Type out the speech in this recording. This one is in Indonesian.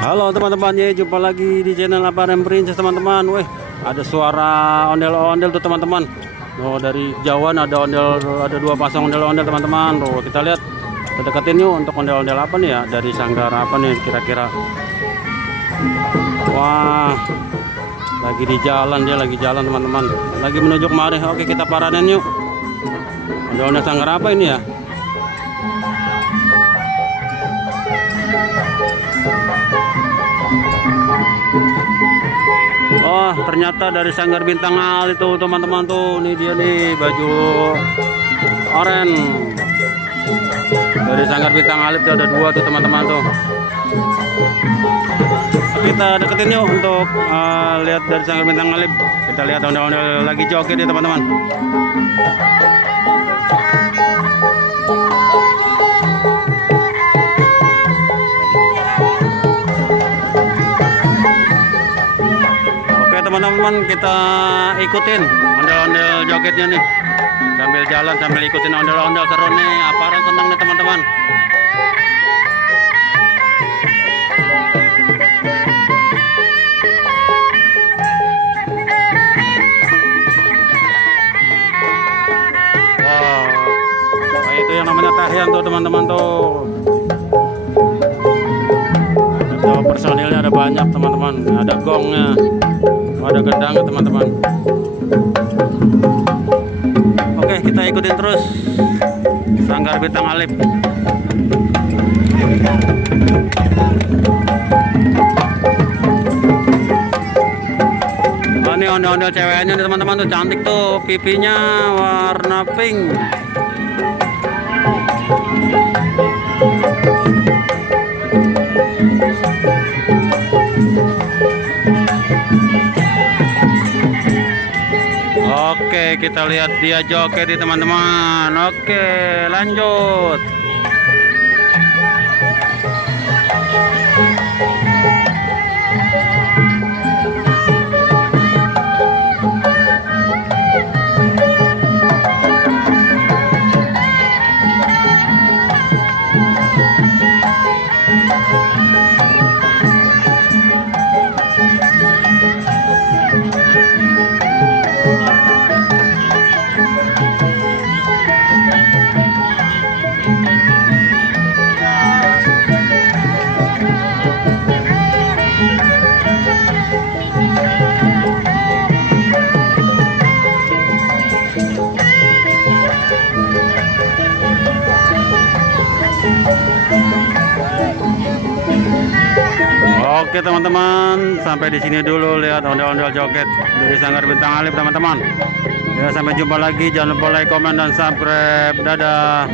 Halo teman-teman, ya jumpa lagi di channel Aparem Princess teman-teman. Weh, ada suara ondel-ondel tuh teman-teman. Oh, dari jauhan ada ondel, ada dua pasang ondel-ondel teman-teman. Tuh, kita lihat, kita deketin yuk untuk ondel-ondel apa nih ya, dari sanggar apa nih kira-kira. Wah, lagi di jalan, dia lagi jalan teman-teman, lagi menuju kemari. Oke, kita paranin yuk. Ondel-ondel sanggar apa ini ya? Oh, ternyata dari Sanggar Bintang Al itu teman-teman tuh. Ini dia nih, baju oranye. Dari Sanggar Bintang Alif tuh ada dua tuh teman-teman tuh. Kita deketin yuk untuk lihat dari Sanggar Bintang Alif. Kita lihat ondel-ondel lagi joget ya teman-teman. Teman-teman, kita ikutin ondel-ondel jogetnya nih, sambil jalan sambil ikutin ondel-ondel seru nih. Aparan senang nih teman-teman. Wow, nah, itu yang namanya tarian tuh teman-teman tuh. Itu personilnya ada banyak teman-teman, ada gongnya, ada gendang teman-teman. Oke, kita ikutin terus Sanggar Bintang Alif. Oh, ini ondel-ondel ceweknya nih teman-teman tuh, cantik tuh, pipinya warna pink. Oke, kita lihat dia joget di teman-teman. Oke, lanjut. Oke teman-teman, sampai di sini dulu lihat ondel-ondel joget dari Sanggar Bintang Alif teman-teman. Ya, sampai jumpa lagi. Jangan lupa like, komen, dan subscribe. Dadah.